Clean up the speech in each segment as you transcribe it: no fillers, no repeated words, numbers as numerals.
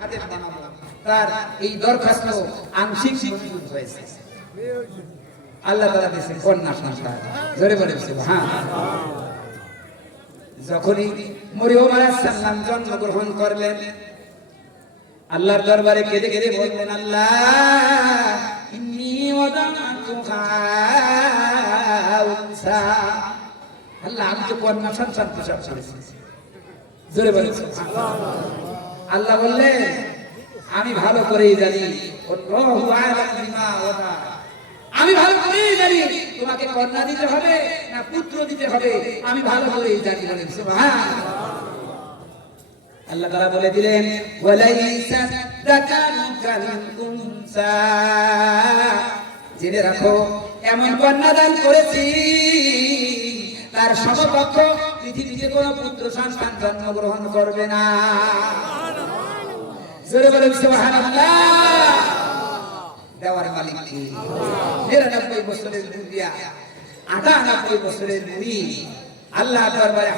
হাতে বানাবো, তার এই দরখাস্ত আংশিক মঞ্জুর হয়েছে। আল্লাহ তাআলা দিয়েছেন কন্যা সন্তান। জোরে বলেন সুবহানাল্লাহ। যখনই মরিয়ম আলাইহিস সালাম জন্মগ্রহণ করলেন, আল্লাহর দরবারে কেঁদে কেঁদে বললেন, আল্লাহ ইন্নী ওয়াদাতুহা উনসা, আল্লাহ আমি তো কন্যা সন্তান প্রসব করেছি। জোরে বলেন সুবহানাল্লাহ। আল্লাহ বললেন আমি ভালো করেই জানি, আমি ভালো করেই জানি তোমাকে কন্যা দিতে হবে না পুত্র দিতে হবে, আমি ভালো করেই জানি। বলেন সুবহানাল্লাহ। আল্লাহ তাআলা বলে দিলেন ওয়ালাইসা যাকারু কাল উনসা, জেনে রাখো এমন কন্যা দান করেছি তার সমকক্ষ পৃথিবীতে কোনো পুত্র সন্তান জন্মগ্রহণ করবে না। জোরে বলেন সুবহানাল্লাহ। দেওয়ার মালিক কে? ৯৯ বছরের বুড়িয়া, ৯৮ বছরের বুড়ি আল্লাহ দরবারে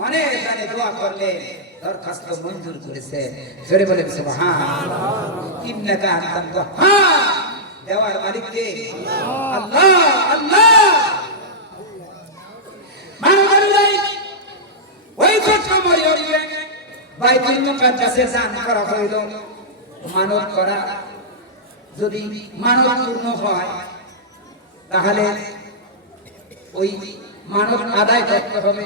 মনে প্রাণে দোয়া করলে দরখাস্ত মঞ্জুর করেছে। জোরে বলেন সুবহানাল্লাহ। ইন্নাকা আনতাল ওয়াহ্হাব, দেওয়ার মালিক কে? আল্লাহ। আল্লাহ মানবতাই ওই ছোট্ট মরিয়মকে বাইতুল মুকাদ্দাসে দান করা হইল। মানব করা যদি মানব পূর্ণ হয় তাহলে ওই মানব আদায় করতে হবে,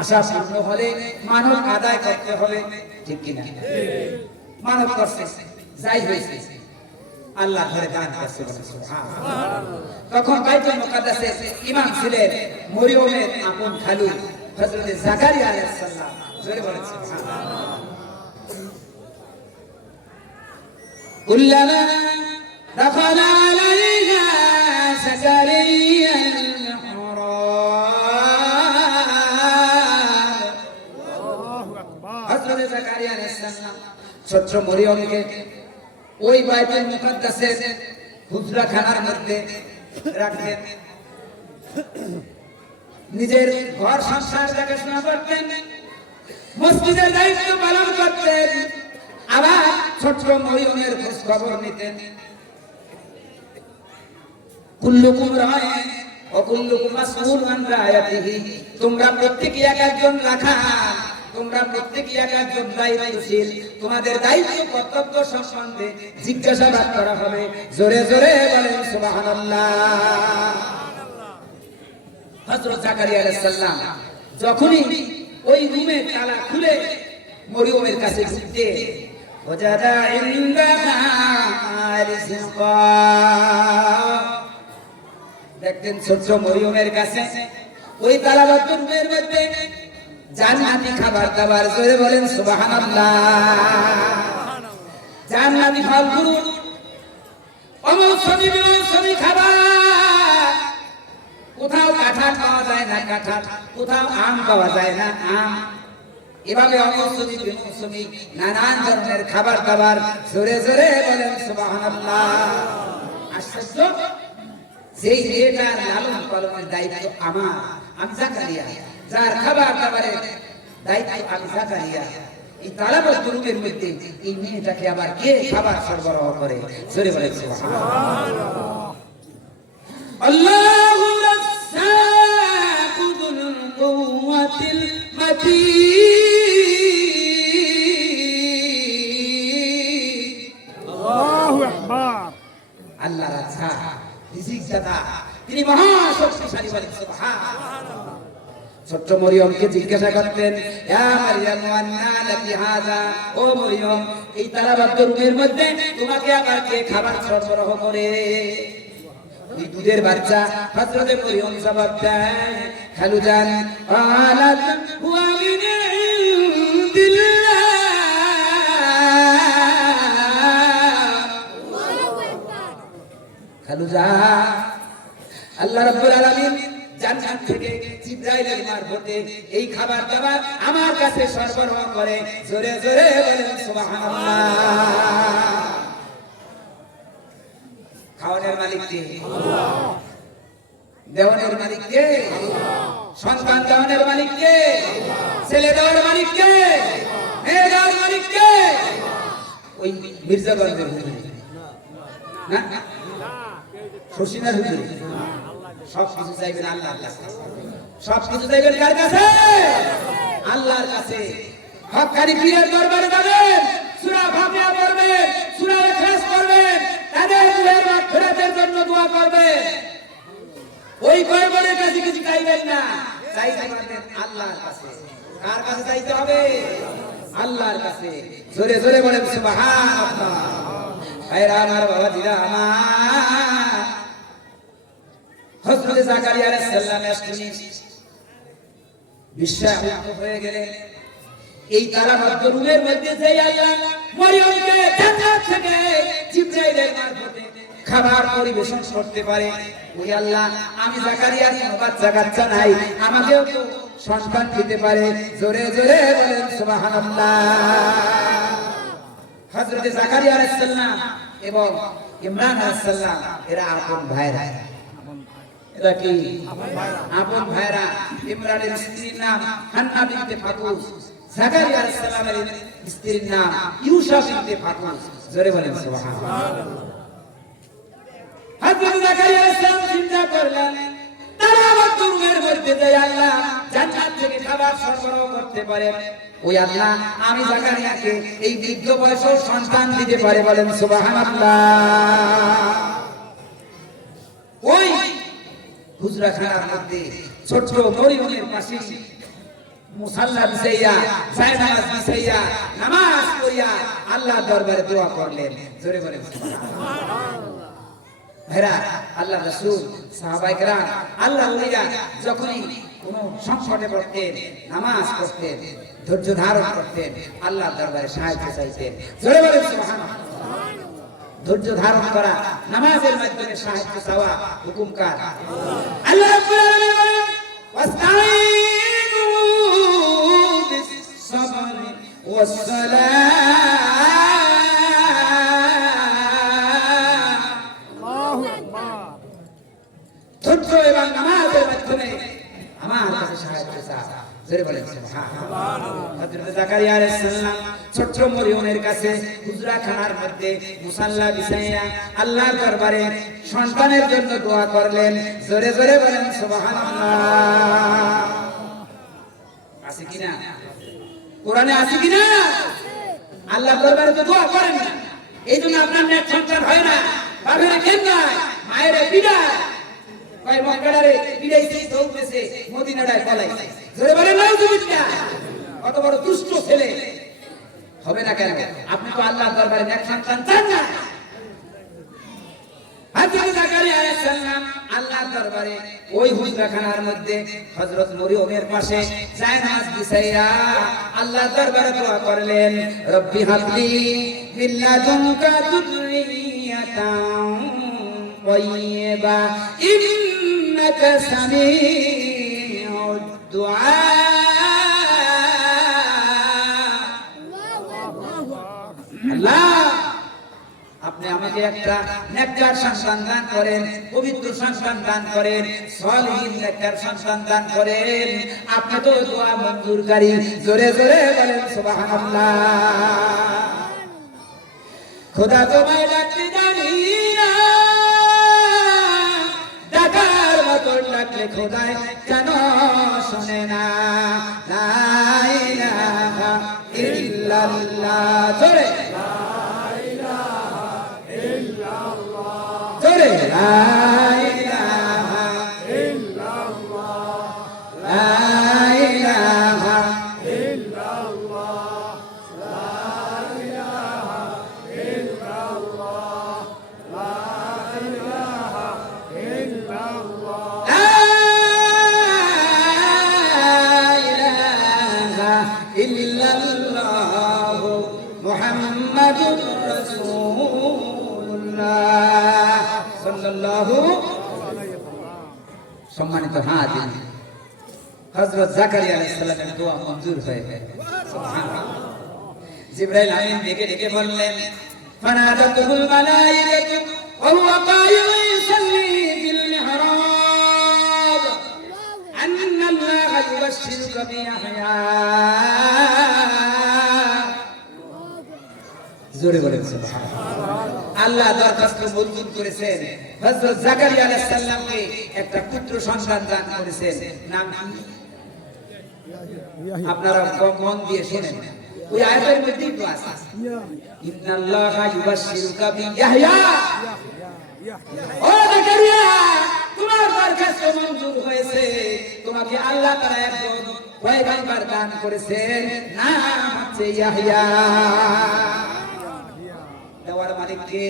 আশা পূর্ণ হলে মানব আদায় করতে হবে, ঠিক কিনা? মানব করছে যাই হয়েছে আল্লাহ ধরে দান করছে। তখন বাইতুল মুকাদ্দাসে ইমাম ছিলেন মরিয়মের আপন খালু হযরত জাকারিয়া আলাইহিস সালাম। জোরে বলেন সুবহানাল্লাহ। কুল্লামা দাখালা আলাইহা জাকারিয়া আল-মিহরাব, আল্লাহু আকবার। হযরত জাকারিয়া আলাইহিস সালাম ছোট্ট মরিয়মকে ওই বাইতুল মুকাদ্দাসের হুজরাখানার মধ্যে রাখতেন, নিজের ঘর সংসার দেখাশোনা করতেন, মসজিদের দায়িত্ব পালন করতেন, আবার ছোট্ট মরিয়মের খোঁজ খবর নিতেন। কুল্লুকুম রায় ওয়া কুল্লুকুম মাসউলুন আন রায়াতিহি, তোমরা প্রত্যেকই এক একজন রাখা, তোমরা প্রত্যেকই এক একজন দায়িত্বশীল, তোমাদের দায়িত্ব কর্তব্য সম্বন্ধে জিজ্ঞাসাবাদ করা হবে। জোরে জোরে বলেন সুবহানাল্লাহ। হযরত জাকারিয়া আলাইহিস সালাম যখনই ওই রুমের তালা খুলে মরিয়মের কাছে ঢুকতে ওয়াজাদা ইনদাহা রিজকা, দেখতেন ছোট্ট মরিয়মের কাছে ওই তালাবদ্ধ রুমের মধ্যে জান্নাতি খাবার দাবার। জোরে বলেন সুবহানাল্লাহ। জান্নাতি ফলগুলো অমৌসুমী বিমৌসুমী খাবার, কোথাও কাঁঠাল পাওয়া যায় না কাঁঠাল, কোথাও আম পাওয়া যায় না আম, এভাবে অমৌসুমী বিমৌসুমী নানান ধরনের খাবার দাবার। জোরে জোরে বলেন সুবহানাল্লাহ। আশ্চর্য, যেই মেয়েটার লালন পালনের দায়িত্ব আমার, আমি জাকারিয়া, যার খাবার দাবারের দায়িত্ব আমি জাকারিয়া, এই তালাবদ্ধ রুমের মধ্যে এই মেয়েটাকে আবার কে খাবার সরবরাহ করে? জোরে বলেন সুবহানাল্লাহ। আল্লাহু রাজ্জাকু যুল কুওয়াতিল মাতিন, আল্লাহু আকবার। আল্লাহ রাজ্জাক, রিজিক দাতা, তিনি মহা শক্তিশালী। বলেন সুবহানাল্লাহ। ছোট্ট মরিয়মকে জিজ্ঞাসা করতেন, ইয়া মারইয়াম আন্না লাকি হাযা, ও মরিয়ম এই তালাবদ্ধ রুমের মধ্যে তোমাকে আবার কে খাবার সরবরাহ করে? ওই দুধের বাচ্চা হযরত মরিয়ম জবাব দেয়, খালুজান আলাত হুয়া মিন ইনদিল্লাহ, খালুজান আল্লাহ রাব্বুল আলামিন জান্নাত থেকে জিবরাইলের মারফতে এই খাবার দাবার আমার কাছে সরবরাহ করে। জোরে জোরে বলেন সুবহানাল্লাহ। খাওয়ানোর মালিক কে? আল্লাহ। দেওয়ানোর মালিক কে? আল্লাহ। সন্তান দেওয়ানোর মালিক কে? আল্লাহ। ছেলে দেওয়ার মালিক কে? মেয়ে দেওয়ার মালিক মির্জাগঞ্জের হুজুরি না শশীনার হুজুরি সব কিছু চাইবেন আল্লাহর কাছে সব কিছু চাইবেন কার কাছে আল্লাহর কাছে হক্কানি পীরের দরবারে যাবেন সূরা ফাতিহা পড়বেন সূরা ইখলাস পড়বেন তাদের গুনাহের মাগফিরাতের জন্য দোয়া করবেন ওই কয়বরের কাছে কিছু চাইবেন না চাইতে পারবেন আল্লাহর কাছে কার কাছে চাইতে হবে আল্লাহর কাছে জোরে জোরে বলেন সুবহানাল্লাহ হায়রা আমার বাবা দিদা আমার হযরত জাকারিয়া আলাইহিস সালাম আসলেন বিশ্বাস হয়ে গেলেন এই তারাবদ্ধ রুমের মধ্যে যে আল্লাহ মরিয়মকে জান্নাত থেকে জিবরাইলের মারফতে খাবার পরিবেশন করতে পারে ওই আল্লাহ আমি জাকারিয়ার কোনো বাচ্চা কাচ্চা নাই আমাকেও তো সন্তান দিতে পারে জোরে জোরে বলেন সুবহানাল্লাহ হযরত জাকারিয়া আলাইহিস সালাম এবং ইমরান আলাইহিস সালাম এরা আপন ভাইরা এরা কি আপন ভাইরা ইমরানের স্ত্রীর নাম হান্না বিনতে ফাকুস জাকারিয়া আলাইহিস সালামের স্ত্রীর নাম ইউসা বিনতে ফাকুস জোরে বলেন সুবহানাল্লাহ হযরত জাকারিয়া আলাইহিস সালাম চিন্তা করলেন তারাবদ্ধ রুমের মধ্যে যে আল্লাহ জান্নাত থেকে খাবার সরবরাহ করতে পারে ওই আল্লাহ আমি জাকারিয়াকে এই বৃদ্ধ বয়সেও সন্তান দিতে পারে বলেন সুবহানাল্লাহ ওই হুজরাখানার মধ্যে ছোট মরিয়মের পাশে মুসাল্লা বিছাইয়া জায়নামাজ বিছাইয়া নামাজ পড়িয়া আল্লাহর দরবারে দোয়া করলেন জোরে বলেন সুবহানাল্লাহ ভাইরা আল্লাহ রাসূল সাহাবায়ে কেরাম আল্লাহ ওলিরা যখনই কোনো সংকটে পড়তেন নামাজ পড়তেন ধৈর্য ধারণ করতেন আল্লাহর দরবারে সাহায্য চাইতেন জোরে বলেন সুবহানাল্লাহ ধৈর্য ধারণ করা নামাজের মাধ্যমে সাহায্য চাওয়া হুকুম কার আল্লাহ রাব্বুল আলামিন বলেন ওয়াস্তাঈনু বিস-সাবরি ওয়াস-সালাহ ধৈর্য এবং নামাজের মাধ্যমে আমার কাছে সাহায্য চাও জোরে বলেন সুবহানাল্লাহ হযরত জাকারিয়া আলাইহিস সালাম ছোট মরিয়মের কাছে হুজরাখানার মধ্যে মুসাল্লা বিছাইয়া আল্লাহর দরবারে সন্তানের জন্য দোয়া করলেন জোরে জোরে বলেন সুবহানাল্লাহ আছে কিনা কোরআনে আছে কিনা আল্লাহর দরবারে তো দোয়া করেন না এইজন্য আপনার নেক সন্তান হয় না বাপের কেন নাই মায়ের বিদায় কয় মক্কারে বিদাইছে দৌড়তেছে মদিনায় পলাইছে জোরে বলেন নাউজুবিল্লাহ কত বড় দুষ্ট ছেলে হবে না কেন আপনি তো আল্লাহর দরবারে নেক সন্তান চান না হযরত জাকারিয়া আলাইহিস সালাম আল্লাহর দরবারে ওই হুজরাখানার মধ্যে হযরত মরিয়মের পাশে জায়নামাজ বিছাইয়া আল্লাহর দরবারে দোয়া করলেন রব্বি হাবলি মিন লাদুনকা যুররিয়াতান তাইয়্যিবা ইন্নাকা সামিউদ দুআ আল্লাহ আপনি আমাকে একটা নেককার সন্তান দান করেন পবিত্র সন্তান দান করেন সলিহিন নেককার সন্তান দান করেন আপনি তো দোয়া মঞ্জুরকারী জোরে জোরে বলেন সুবহানাল্লাহ খোদা তোমায় ডাকতে জানি না ডাকার মতো ডাকলে খোদায় কেন শোনে না লা ইলাহা ইল্লাল্লাহ জোরে জোরে লা ইলাহা ইল্লাল্লাহ লা ইলাহা ইল্লাল্লাহ লা ইলাহা ইল্লাল্লাহ লা ইলাহা ইল্লাল্লাহ লা ইলাহা ইল্লাল্লাহ মুহাম্মাদুর রাসূলুল্লাহ সাল্লাল্লাহু সম্মানিত হাজির হযরত জাকারিয়া আলাইহিস সালামের দোয়া মঞ্জুর হয়ে গেল সুবহানাল্লাহ জিবরাইল আমিন ডেকে ডেকে বললেন ফানাদাতুল মালায়েকাতু ওয়া হুয়া কায়িমুন ইউসাল্লি ফিল মিহরাব আন্না আল্লাহ ইউবাশশিরুকা বিয়াহইয়া জোরে বলেন সুবহানাল্লাহ। আল্লাহ দরখাস্ত মঞ্জুর করেছেন, হযরত জাকারিয়া আলাইহিস সালামকে একটা পুত্র সন্তান দান করেছেন। নাম কি? আপনারা মন দিয়ে শুনেন, ওই আয়াতের মধ্যেই তো আছে, ইন্নাল্লাহা ইউবাশশিরুকা বিয়াহইয়া। ও জাকারিয়া, তোমার দরখাস্ত মঞ্জুর হয়েছে, তোমাকে আল্লাহ তাআলা একজন পয়গম্বর দান করেছেন, নাম হচ্ছে ইয়াহইয়া। দেওয়ার মালিক কে?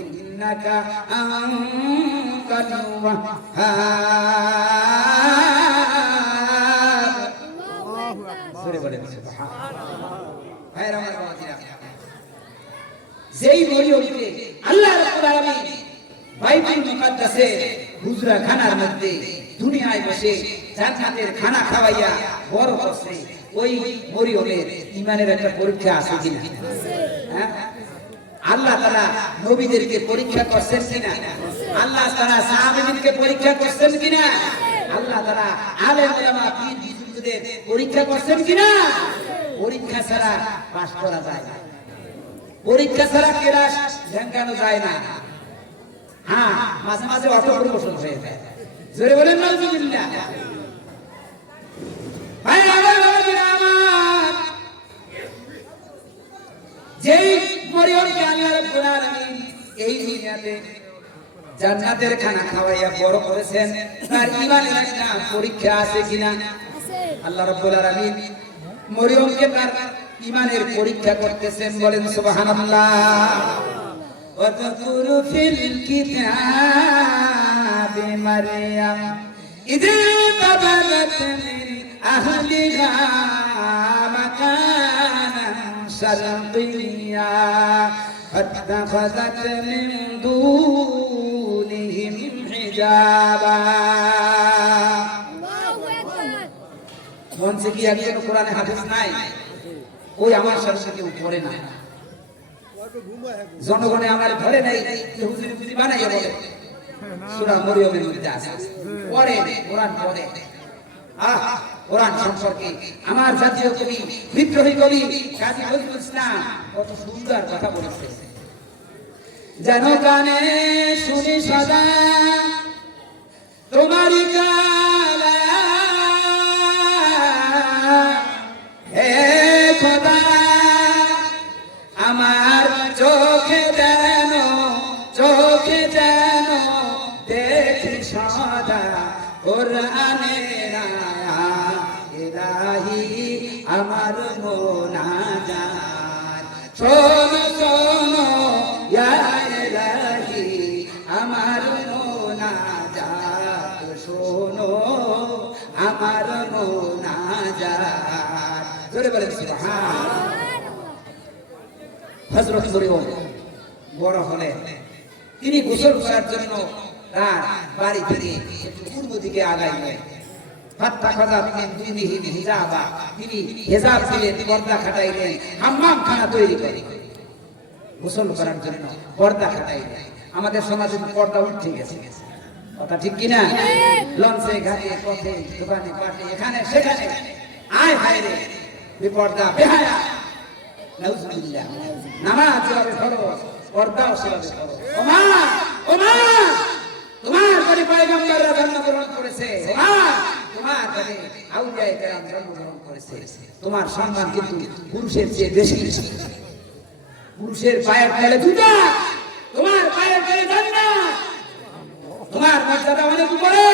ইন্নাকা আনতাল ওয়াহ্হাব। সূরা বলেন সুবহানাল্লাহ। ভাইরা আমার বাবাজিরা, যেই মরিয়মকে আল্লাহ রাব্বুল আলামিন বাইতুল মুকাদ্দাসে হুজরা খানার মধ্যে দুনিয়ায় বসে জান্নাতের খানা খাওয়াইয়া বড় করছে, ওই মরিয়মের ঈমানের একটা পরীক্ষা আছে কিনা? হ্যাঁ, আল্লাহ তাআলা নবীদেরকে পরীক্ষা করছেন কিনা? আল্লাহ তাআলা সাহাবীদেরকে পরীক্ষা করছেন কিনা? আল্লাহ তাআলা আলেম ওলামা পীর বুজুর্গদের পরীক্ষা করছেন কিনা? পরীক্ষা ছাড়া পাস করা যায় না, পরীক্ষা ছাড়া ক্লাস ঝাঙ্কানো যায় না। হ্যাঁ, মাঝে মাঝে অটো প্রমোশন হয়ে যায়। জোরে বলেন নাউজুবিল্লাহ। ভাই আমার বাবাজিরা আমার, যেই মরিয়মকে আল্লাহ রাব্বুল আলামিন এই দুনিয়াতে জান্নাতের খানা খাওয়াইয়া বড় করেছেন, তার ঈমানের একটা পরীক্ষা আছে কিনা? আল্লাহ রাব্বুল আলামিন মরিয়মকে তার ঈমানের পরীক্ষা করতেছেন। বলেন সুবহানাল্লাহ। ওয়াযকুর ফিল কিতাবি মারইয়াম ইয তাবারাত মিন আহলিহা মাকানান শারকিয়্যা ফাত্তাখাযাত মিন দুনিহিম হিজাবা। মনসে কি একজন কোরআনে হাফেজ নাই? ওই আমার সাথে কেউ পড়ে না, জনগণে আমার ধরে নাই, হুজুর বুঝি বানাইয়া বলে সূরা মরিয়মের মধ্যে আছে, পড়ে কোরআন পড়ে। কোরআন সম্পর্কে আমার জাতীয় কবি, বিদ্রোহী কবি কাজী নজরুল ইসলাম কত সুন্দর কথা বলেছে। যেন গানে শুনি সদা তোমারই কালা, হে খোদা আমার চোখে যেন দেখি সদা কোরআনের আয়াত, ইলাহি আমার মোনাজাত শোনো শোনো ইয়া ইলাহি আমার মোনাজাত শোনো আমার মোনাজাত। জোরে বলেন সুবহানাল্লাহ। হযরত মরিয়ম বড় হলেন, তিনি গোসল করার জন্য তার বাড়ি থেকে পূর্ব দিকে আগাইলেন। ফাত্তাখাযাত মিন দুনিহি হিজাবা, তিনি হিজাব দিলেন, পর্দা খাটাইলেন, হাম্মাম খানা তৈরি করে গোসল করার জন্য পর্দা খাটাইলেন। আমাদের সমাজে পর্দা উঠে গেছে, কথা ঠিক কিনা? লঞ্চে ঘাটে পথে দোকানে পাটে এখানে সেখানে আয় হায় রে বেপর্দা বেহায়া। নাউজুবিল্লাহ। নামাজ যেভাবে ফরজ, পর্দাও সেভাবে ফরজ। ওমা ওমা, তোমার ঘরে পয়গম্বররা জন্মগ্রহণ করেছে, ওমা তোমার ঘরে আউলিয়ায়ে কেরাম জন্মগ্রহণ করেছে। তোমার সম্মান কিন্তু পুরুষের চেয়ে বেশি। পুরুষের পায়ের তলে জুতা, তোমার পায়ের তলে জান্নাত, তোমার মর্যাদা অনেক উপরে।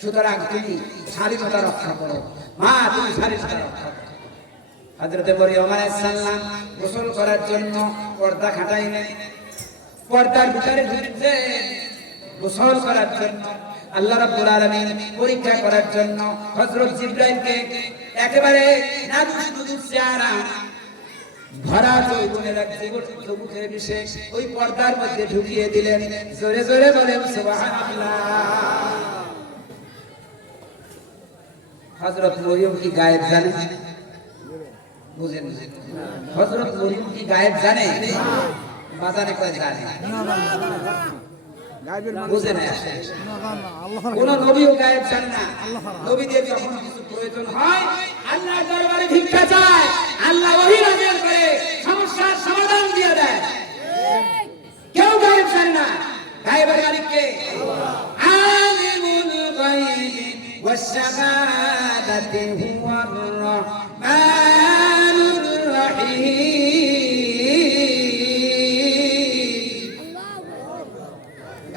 সুতরাং তুমি স্বাধীনতা রক্ষা করো, মা তুমি স্বাধীনতা রক্ষা করো। হযরত মরিয়ম আলাইহিস সালাম গোসল করার জন্য পর্দা খাটাইলেন, পর্দার ভিতরে ঢুকতে গোসল করার জন্য আল্লাহ রাব্বুল আলামিন পরীক্ষা করার জন্য হযরত জিবরাইলকে একেবারে নাজুক নাজুক চেহারা ভরা যৌবনের এক যুবকের বিশেষ ওই পর্দার মধ্যে ঢুকিয়ে দিলেন। জোরে জোরে বলেন সুবহানাল্লাহ। হযরত মরিয়ম কি গায়েব জানে? বুঝেন, হযরত মরিয়ম কি গায়েব জানে? বাজারে কয় জানে, বুঝেন। কোন নবীও গায়েব জানে না। নবীদের যখন কিছু প্রয়োজন হয় আল্লাহর দরবারে ভিক্ষা চায়, আল্লাহ ওহী নাযিল করে সমস্যার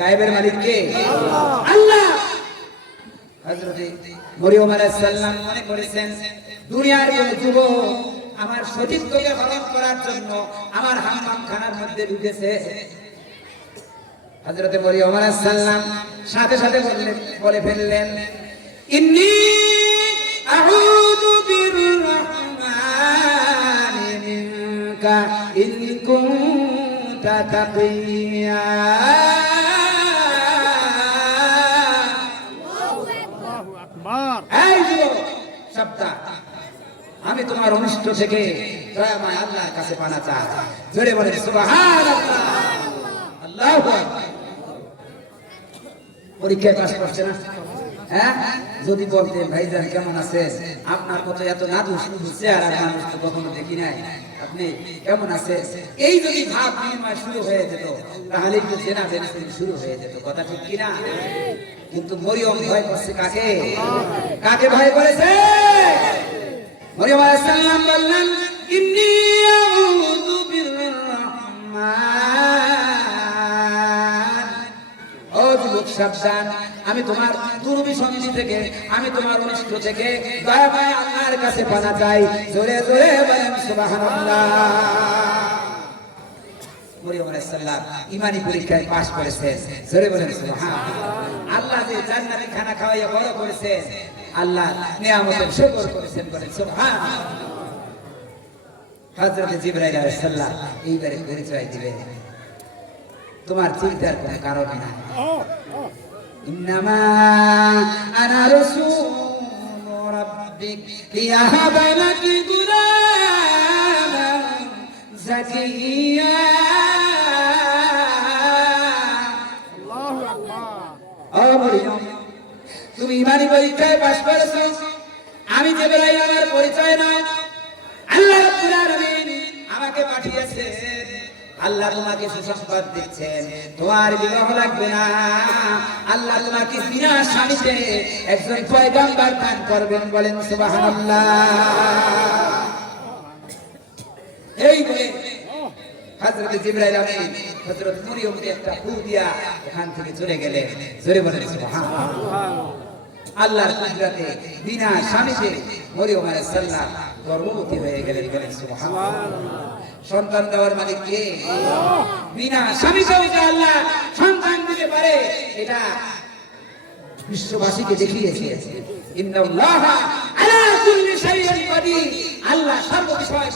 গায়েবের মালিক কে? আল্লাহ। হযরত মরিয়ম আলাইহিস সালাম মনে করেছেন দুনিয়ার কোন যুবক আমার সতীত্বকে হরণ করার জন্য আমার হাম্মাম খানার মধ্যে ঢুকেছে। হযরত মরিয়ম আলাইহিস সালাম সাথে সাথে বলে ফেললেন, ইন্নী আউযু বিররহমানি মিনকা ইন কুনতা তাকিয়া। আমি তোমার অনিষ্ট থেকে দয়াময় আল্লাহর কাছে পানা চাই। জোরে বলেন সুবহানাল্লাহ। আল্লাহু আকবার। পরীক্ষায় পাস করছে না? হ্যাঁ, যদি বলতেন ভাইজান কেমন আছেন, আপনার মতো এত নাদুস নুদুস চেহারার মানুষ তো কখনো দেখি নাই, আপনি কেমন আছেন, এই যদি ভাব বিনিময় শুরু হয়ে যেত তাহলে একটু জেনা জেনা শুরু হয়ে যেত। কথা ঠিক কিনা? কিন্তু মরিয়ম ভয় করছে কাকে? কাকে ভয় করেছে? মরিয়ম আলাইহিস সালাম বললেন, ইন্নী আউযু বিররহমান। ও যুবক সাবধান, আমি তোমার দুর্বিসন্ধি থেকে, আমি তোমার অনিষ্ট থেকে দয়াময় আল্লাহর কাছে পানা চাই। জোরে জোরে বলেন সুবহানাল্লাহ। মরিয়ম আলাইহিস সালাম ঈমানি পরীক্ষায় পাস করেছে। জোরে বলেন সুবহানাল্লাহ। আল্লাহ যে জান্নাতে খানা খাওয়াইয়া বড় করেছেন, আল্লাহ নিয়ামতের শুকর করেছেন, বলেন সুবহানাল্লাহ। হযরত জিবরাইল আলাইহিস সালাম এইবারে পরিচয় দিবেন, তোমার চিন্তার কোনো কারণ নাই। ইন্নামা আনা রাসূলু রাব্বিক লিয়াহাবা লাকি গুলামান যাকিয়া। আল্লাহু আকবার। ও মরিয়ম, তুমি ঈমানি পরীক্ষায় পাস করেছো, আমি জিবরাইল আমার পরিচয় নাও। আল্লাহ রাব্বুল আলামিন আমাকে পাঠিয়েছেন, আল্লাহ তোমাকে সুসংবাদ দিচ্ছেন, তোমার বিবাহ লাগবে না। আল্লাহ তোমাকে বিনা স্বামীতে একজন পয়গম্বর দান করবেন, বলেন সুবহানাল্লাহ। এই বলে হযরত জিবরাইল আমিন হযরত মরিয়মকে একটা ফু দিয়া ওখান থেকে চলে গেলেন। জোরে বলেন সুবহানাল্লাহ। আল্লাহর কুদরতে বিনা স্বামীতে মরিয়ম আলাইহিস সালাম গর্ভবতী হয়ে গেলেন, বলেন সুবহানাল্লাহ। সন্তান দেওয়ার মালিক কে? বিনা স্বামীতেও যে আল্লাহ সন্তান দিতে পারে, এটা বিশ্ববাসীকে দেখিয়েছে। ইন্নাল্লাহা আলা কুল্লি শাইইন কাদির। আল্লাহ সর্ববিষয়ে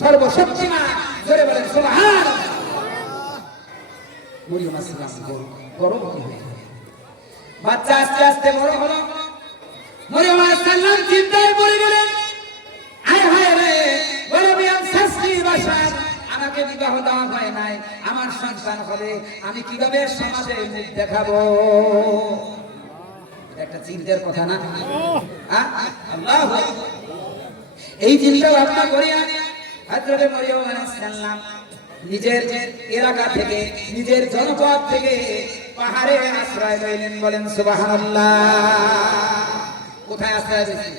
সর্বশক্তিমান। জোরে বলেন সুবহানাল্লাহ। মরিয়ম আলাইহিস সালাম গর্ভবতী হয়ে গেলেন, বাচ্চা আস্তে আস্তে বড় হলো। মরিয়ম আলাইহিস সালাম চিন্তায় পড়ে গেলেন, আয় হায় রে, বড় বিয়াম শাস্তি বাসার, আমাকে বিবাহ দেওয়া হয় নাই, আমার সন্তান হবে, আমি কিভাবে সমাজে মুখ দেখাবো? একটা চিন্তার কথা না? আল্লাহু আকবার। এই চিন্তা ভাবনা করিয়া হযরত মরিয়ম আলাইহিস সালাম নিজের এলাকা থেকে, নিজের জনপদ থেকে পাহাড়ে আশ্রয় লইলেন, বলেন সুবহানাল্লাহ। কোথায় আশ্রয় লইলেন?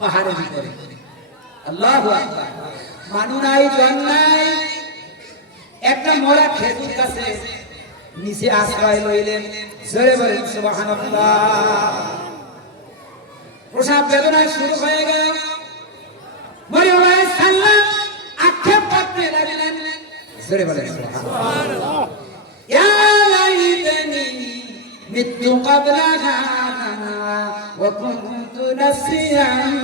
পাহাড়ের ভিতরে। আল্লাহু আকবার। মানু নাই, জন নাই, একটা মরা খেজুর গাছে নিচে আশ্রয় লইলেন। জোরে বলেন সুবহানাল্লাহ। প্রসব বেদনা শুরু হয়ে গেল। মরিয়ম আলাইহিস সালাম আক্ষেপ করতে লাগলেন। জোরে বলেন সুবহানাল্লাহ। ইয়া লাইতানি মিতু ক্বাবলা হাযা ওয়া কুনতু নাসিয়ান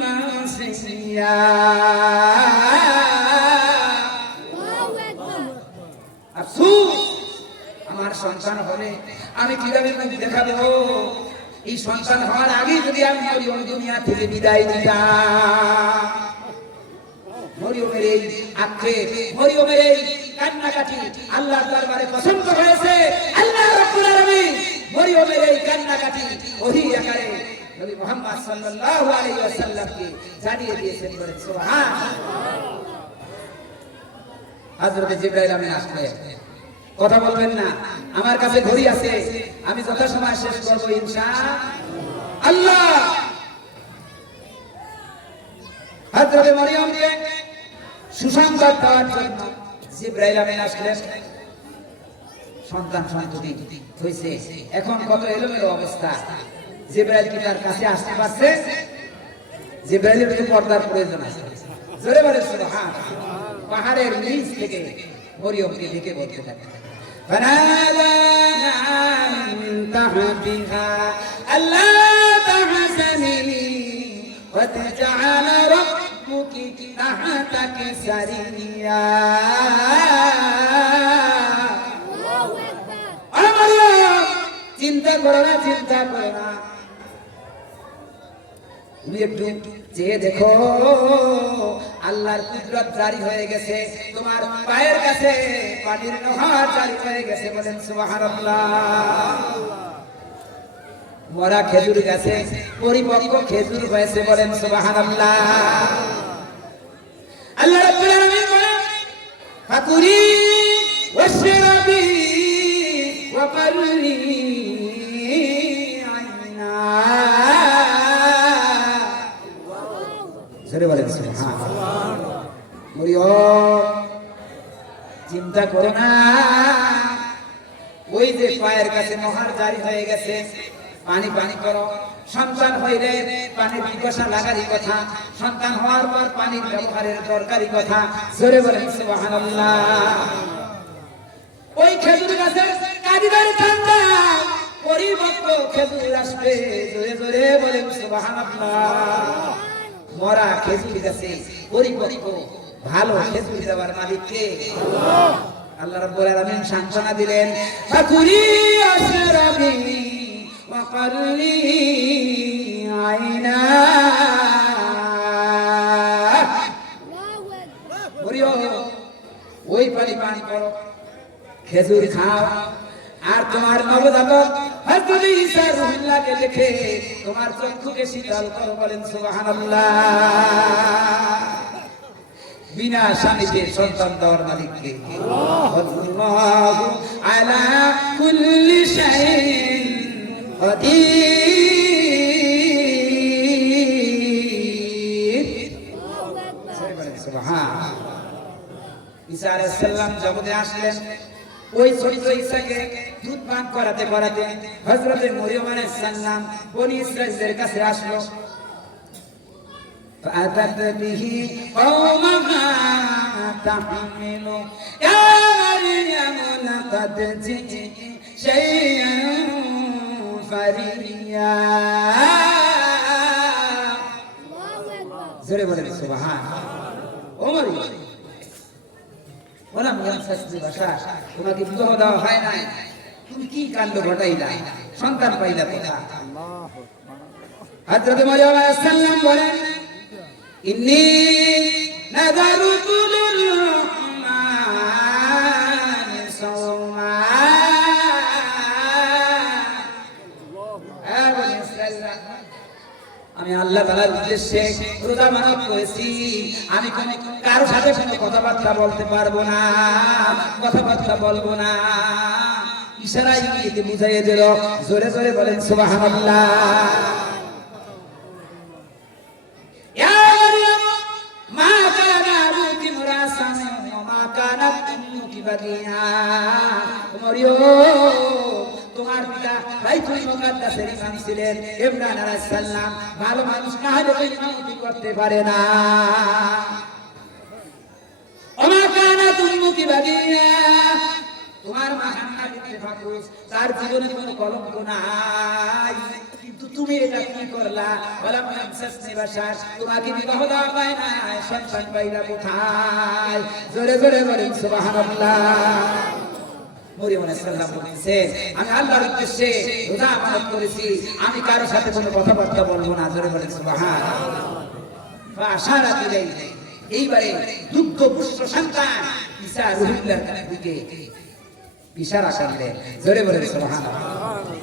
মানসিয়া। আফসোস, আমার সন্তান হলে আমি কিভাবে মুখ দেখাবো? এই সন্তান হওয়ার আগে যদি আমি মরিয়ম দুনিয়া থেকে বিদায় দিতাম। মরিয়মের এই আক্ষেপ, মরিয়মের এই কান্নাকাটি আল্লাহর দরবারে পছন্দ হয়েছে। আল্লাহ রাব্বুল আলামিন মরিয়মের এই কান্নাকাটি ওহী আকারে নবী মুহাম্মদ সাল্লাল্লাহু আলাইহি ওয়াসাল্লামকে জানিয়ে দিয়েছেন, বলেন সুবহানাল্লাহ। হযরত জিবরাইল আমিন আসলেন। কথা বলবেন না, আমার কাছে ঘড়ি আছে, আমি যথাসময় শেষ করব ইনশাআল্লাহ। হযরত মরিয়মকে সুসংবাদ দেওয়ার জন্য জিবরাইল আমিন আসলেন। সন্তান সন্ততি হয়েছে, এখন কত এলোমেলো অবস্থা। জিবরাইল কি তার কাছে আসতে পারছে? জিবরাইলের তো পর্দার প্রয়োজন আছে। জোরে বলে সুবহানাল্লাহ। পাহাড়ের নিচ থেকে মরিয়মকে ডেকে বলতে থাকে, فناداها من تحتها ألا تحزني قد جعل ربك تحتك سريا। চিন্তা করো না, চিন্তা করো না, তুমি একটু চেয়ে দেখো, আল্লাহর কুদরত জারি হয়ে গেছে, তোমার পায়ের কাছে পানির নহর জারি হয়ে গেছে। বলেন সুবহানাল্লাহ। মরা খেজুর গাছে পরিপক্ক খেজুর হয়েছে। বলেন সুবহানাল্লাহ। আল্লাহ রাব্বুল আলামিন বলেন, ফাকুরি ওয়াশরাবি ওয়া কাররি আইনা। জোরে বলেন সুবহানাল্লাহ। মরিয়ম চিন্তা করো না, ওই যে পায়ের কাছে নহর জারি হয়ে গেছে, পানি পানি করো। সন্তান হইলে পানির পিপাসা লাগারই কথা, সন্তান হওয়ার পর পানির ব্যবহারের দরকারি কথা। জোরে বলেন সুবহানাল্লাহ। ওই খেজুর গাছের কাদিদার ঠান্ডা পরিপক্ক খেজুর আসবে। জোরে জোরে বলেন সুবহানাল্লাহ। মরা খেজুর গাছে পরিপক্ক ভালো খেজুর দেওয়ার মালিক কে? আল্লাহ। আল্লাহ রাব্বুল আলামিন সান্ত্বনা দিলেন, ফাকুরি আশরাবি ওয়া কাররি আইনা। ওই পানি পানি করো, খেজুর খাও, আর তোমার নবজাতক হযরত ঈসা রুহুল্লাহকে দেখে তোমার চক্ষুকে শীতল করো। বলেন সুবহানাল্লাহ। বিনা স্বামীতে সন্তান দেওয়ার মালিক কে? আল্লাহু আলা কুল্লি শাইইন কাদির। সুবহানাল্লাহ। ঈসা আলাইহিস সালাম জগতে আসলেন, ওই ছোট ঈসাকে দুধ পান করাতে করাতে হযরত মরিয়ম আলাইহিস সালাম বনি ইসরাঈলের কাছে আসলো। فأتت به قومها تحمل يا مريم لقد جئت شيئا فريا। জোরে বলেন সুবহানাল্লাহ। ও মরিয়ম, ওলাম ইয়ামসাসনি বাশার, তোমাকে বিবাহ দেওয়া হয় নাই, তুমি কি কাণ্ড ঘটাইলা, সন্তান পাইলা কোথা? হযরত মরিয়ম আলাইহিস সালাম বলেন, ইন্নী নাযারতু লির-রাহমানি সাওমা। আমি আল্লাহ তাআলার উদ্দেশ্যে রোজা মানত করেছি, আমি কারো সাথে কোনো কথাবার্তা বলতে পারবো না, কথাবার্তা বলবো না। ইশারায় ইঙ্গিতে বুঝাইয়ে দিল। জোরে জোরে বলেন সুবহানাল্লাহ। তোমার পিতা বাইতুল মুকাদ্দাসের ইমাম ছিলেন, ইমরান আলাইহিস সালাম। ভালো মানুষ না হলে ইমামতি করতে পারে না। ওমা কানাত উম্মুকি বাগিয়া, তোমার মা হান্না বিনতে ফাকুস, তার জীবনে কোনো কলঙ্ক নাই, কিন্তু তুমি এটা কি করলা? ওয়ালাম ইয়ামসাসনি বাশার, তোমাকে বিবাহ দেওয়া হয় না, সন্তান পাইলা কোথায়? জোরে জোরে বলেন সুবহানাল্লাহ। মরিয়ম আলাইহিস সালাম বলেছেন, আমি আল্লাহর উদ্দেশ্যে রোজা মানত করেছি, আমি কারো সাথে কোনো কথাবার্তা বলবো না। জোরে বলেন সুবহানাল্লাহ। ফাশারাত ইলাইহি, এইবারে দুগ্ধ পুষ্ট সন্তান ঈসা রুহুল্লাহর দিকে ইশারা করলেন। জোরে বলেন সুবহানাল্লাহ।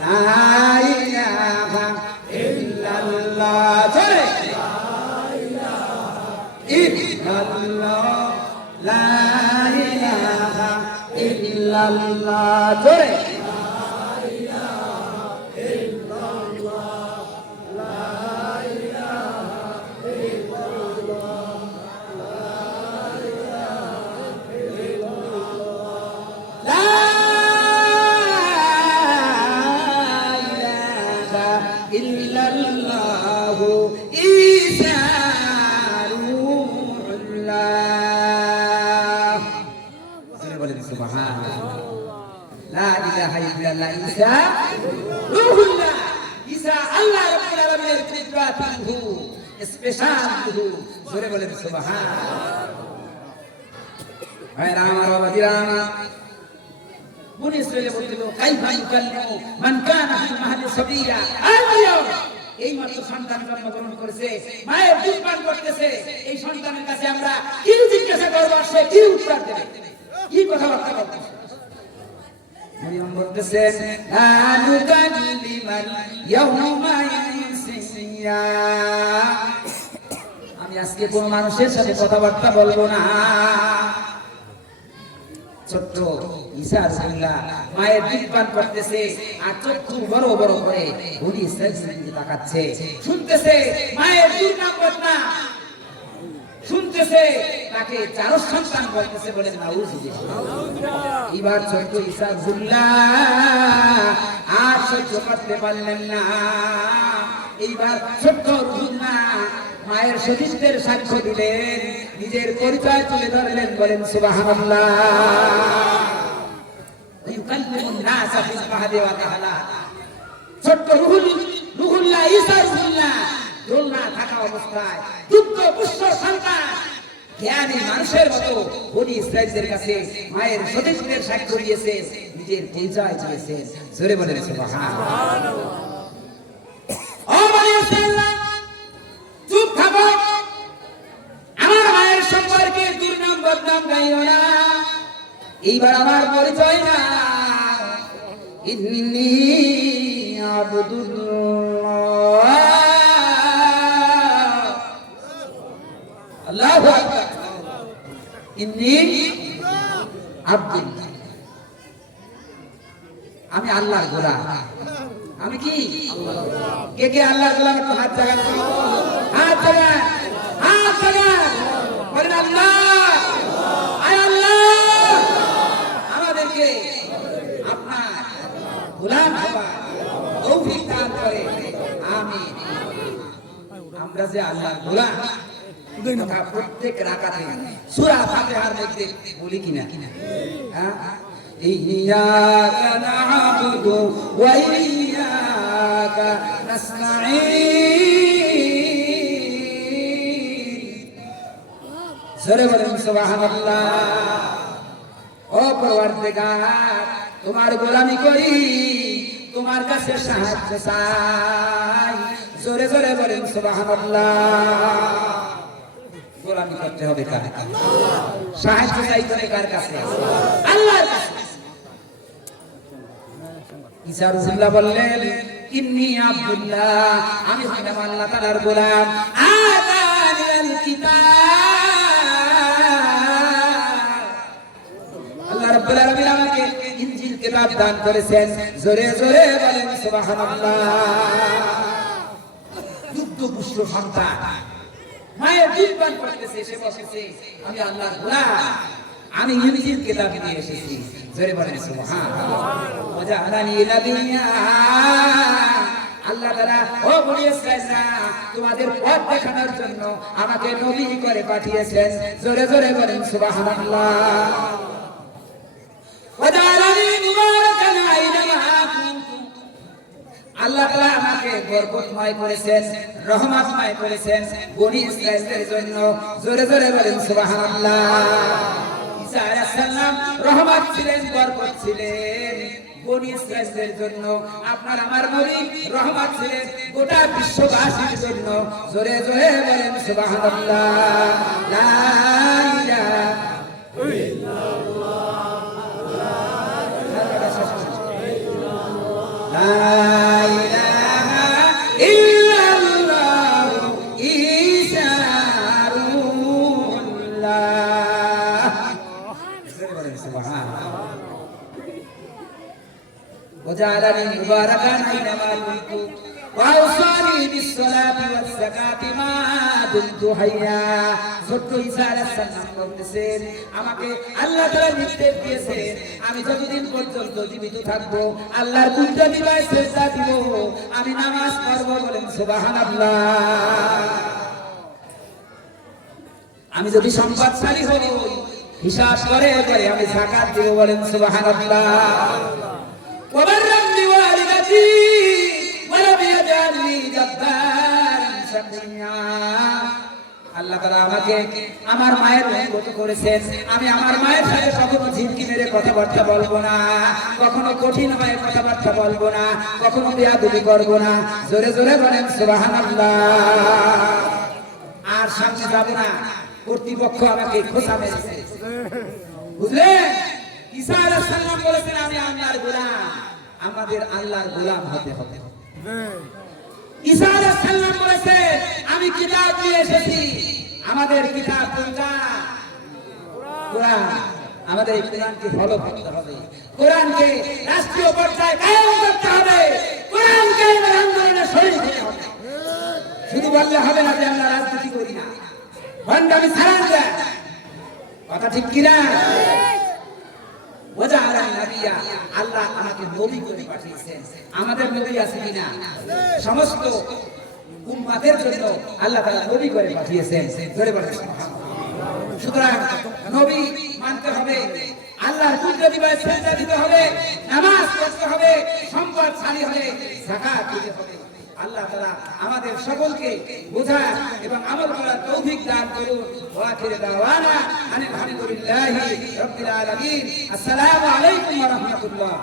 লা ইলাহা ইল্লাল্লাহ। জোরে লা ইলাহা ইল্লাল্লাহ, লা ইলাহা ইল্লাল্লাহ। জোরে লা ইলাহা ইল্লাল্লাহ, লা ইলাহা ইল্লাল্লাহ, লা ইলাহা ইল্লাল্লাহ, লা ইলাহা ইল্লাল্লাহ ঈসা রূহুল্লাহ ঈসা আল্লাহ রাব্বুল আলামিনের কুদরতুহু স্পেশাল রূহ জোরে বলেন সুবহানাল্লাহ ভাই রাম রাম বনি ইসরাইল বলছিল কাইফা ইউকাল্লিমু মান কানা ফিল মাহদি সাবিয়া আল-ইয়াউম এই মাত্র সন্তান জন্মগ্রহণ করেছে মায়ের দুধ পান করতেছে এই সন্তানের কাছে আমরা কি জিজ্ঞাসা করব সে কি উত্তর দেবে কি কথাবার্তা বলবে মরিয়ম বলতেছেন আনুকাল্লিমাল ইয়াউমা ইনসিয়া আমি আজকে কোন মানুষের সাথে কথাবার্তা বলবো না ছোট্ট ঈসা রাসূলুল্লাহ মায়ের দুধ পান করতেছে আর চক্ষু বড় বড় করে বনি ইসরাইলের দিকে তাকাচ্ছে শুনতেছে মায়ের দুধ না পড়না শুনতেছে তাকে চার সন্তান বলতেছে বলেন নাউজুবিল্লাহ এবার ছোট্ট ঈসা রাসূলুল্লাহ আর সহ্য করতে পারলেন না এইবার ছোট্ট রুহুল্লাহ মায়ের সতীত্বের সাক্ষ্য দিলেন নিজের পরিচয় তুলে ধরলেন বলেন সুবহানাল্লাহ ইউকাল্লিমুন নাস ফিল মাহদি ওয়া কাহলা ছোট্ট রুহুল্লাহ ঈসা রাসূলুল্লাহ দোলনা থাকা অবস্থায় দুগ্ধ পুষ্প সন্তান জ্ঞানী মানুষের মতো বনি ইসরাইলের কাছে মায়ের সতীত্বের সাক্ষ্য দিয়েছে নিজের পরিচয় দিয়েছে জোরে বলেন সুবহানাল্লাহ ও বনি ইসরাইল চুপ থাকো আমার মায়ের সম্পর্কে দুর্নাম বদনাম গাইও না এইবার আমার পরিচয় না ইন্নী আবদুল্লাহ আল্লাহু আকবার ইন্নী আবদুল্লাহ আমি আল্লাহর গোলাম আমি কি কে কে আল্লাহর গোলাম একটু হাত জাগান হাত জাগান হাত জাগান বলেন আল্লাহ আয় আল্লাহ আমাদেরকে আপনার গোলাম হওয়া তৌফিক দান করে আমিন আমরা যে আল্লাহর গোলাম কথা প্রত্যেক রাকাতে সূরা ফাতিহার মধ্যে বলি কিনা হ্যাঁ ইয়্যাকা না'বুদু ওয়া ইয়্যাকা নাস্তাঈন জোরে বলেন সুবহানাল্লাহ ও পরওয়ারদিগার তোমার গোলামি করি তোমার কাছে সাহায্য চাই জোরে জোরে বলেন সুবহানাল্লাহ গোলামি করতে হবে কার কাছে সাহায্য চাইতে হবে কার কাছে আল্লাহর কাছে ঈসা রাসূলুল্লাহ বললেন ইন্নী আব্দুল্লাহ আমি হলাম আল্লাহ তাআলার গোলাম আতানিল কিতাব আল্লাহ রাব্বুল আলামিন আমাকে ইনজিল কিতাব দান করেছেন জোরে জোরে বলেন সুবহানাল্লাহ দুগ্ধ পুষ্প সন্তান মায়ের দুধ পান করতেছে সে বসেছে আমি আল্লাহর গোলাম আমি ইনজিল কিতাব নিয়ে এসেছি জোরে বলেন সুবহানাল্লাহ ওয়াজআলানি নাবিয়্যা আল্লাহ তাআলা ও বনি ইসরাঈলরা তোমাদের পথ দেখানোর জন্য আমাকে নবী করে পাঠিয়েছেন জোরে জোরে বলেন সুবহানাল্লাহ ওয়াজআলানি মুবারাকান আইনামা কুনতুম আল্লাহ তাআলা আমাকে বরকতময় করেছেন রহমতময় করেছেন বনি ইসরাঈলের জন্য জোরে জোরে বলেন সুবহানাল্লাহ ঈসা আলাইহিস সালাম রহমত ছিলেন বরকত ছিলেন বনি ইসরাঈলের জন্য আপনার আমার নবী রহমত ছিলেন গোটা বিশ্ববাসীর জন্য জোরে জোরে বলেন সুবহানাল্লাহ লা ইলাহা ইল্লাল্লাহ লা ইলাহা ইল্লাল্লাহ ঈসা রূহুল্লাহ জোরে বলেন সুবহানাল্লাহ وجعلني مباركا اينما كنت واوصاني بالصلاه والزكاه ما دمت حيا ছোট্ট ঈসা আলাইহিস সালাম বলতেছেন আমাকে আল্লাহ তাআলা নির্দেশ দিয়েছেন আমি যতদিন পর্যন্ত জীবিত থাকব আল্লাহর কুদরতি বায় সেজদা দিব আমি নামাজ পড়ব বলেন সুবহানাল্লাহ আমি যদি সম্পদশালী হই হিসাব করে আমি যাকাত দিব বলেন সুবহানাল্লাহ وبرا بوالدتي ولم يجعلني جبارا شقيا আল্লাহ তাআলা আমাকে আমার মায়ের অনুগত করেছেন আমি আমার মায়ের সাথে কখনো ঝিমকি মেরে কথাবার্তা বলবো না কখনো কঠিন হয়ে কথাবার্তা বলবো না কখনো বেয়াদবি করব না জোরে জোরে বলেন সুবহানাল্লাহ আর সামনে যাব না কর্তৃপক্ষ আমাকে খোঁচা মেরেছে বুঝলেন ঈসা আলাইহিস সালাম বলেছেন আমি আল্লাহর গোলাম আমাদের আল্লাহর গোলাম হতে হবে ঈসা আলাইহিস সালাম বলেছেন আমি কিতাব নিয়ে এসেছি আমাদের কিতাব কোনটা কোরআন আমাদের এই কোরআনকে ফলো করতে হবে কোরআনকে রাষ্ট্রীয় পর্যায়ে কায়েম করতে হবে কোরআনকে আন্দোলনে শরীক হতে হবে শুধু বললে হবে না যে আমরা রাজনীতি করি না ভণ্ডামি ছাড়ান যায় কথা ঠিক কিনা ওয়াজআলা নাবিয়্যা আল্লাহ আমাকে নবী করে পাঠিয়েছেন আমাদের নবী আছে কিনা সমস্ত উম্মাদের জন্য আল্লাহ তাআলা নবী করে পাঠিয়েছেন ধরে বলেন সুবহানাল্লাহ সুতরাং নবী মানতে হবে আল্লাহর হুকুম দিবে সেজদা দিতে হবে নামাজ পড়তে হবে সম্পদশালী হলে যাকাত দিতে হবে আল্লাহ তাআলা আমাদের সকলকে বোঝা এবং আমল করার তৌফিক দান করুন ওয়া আখির দাওয়ানা আলহামদুলিল্লাহি রাব্বিল আলামিন আসসালামু আলাইকুম ওয়া রাহমাতুল্লাহ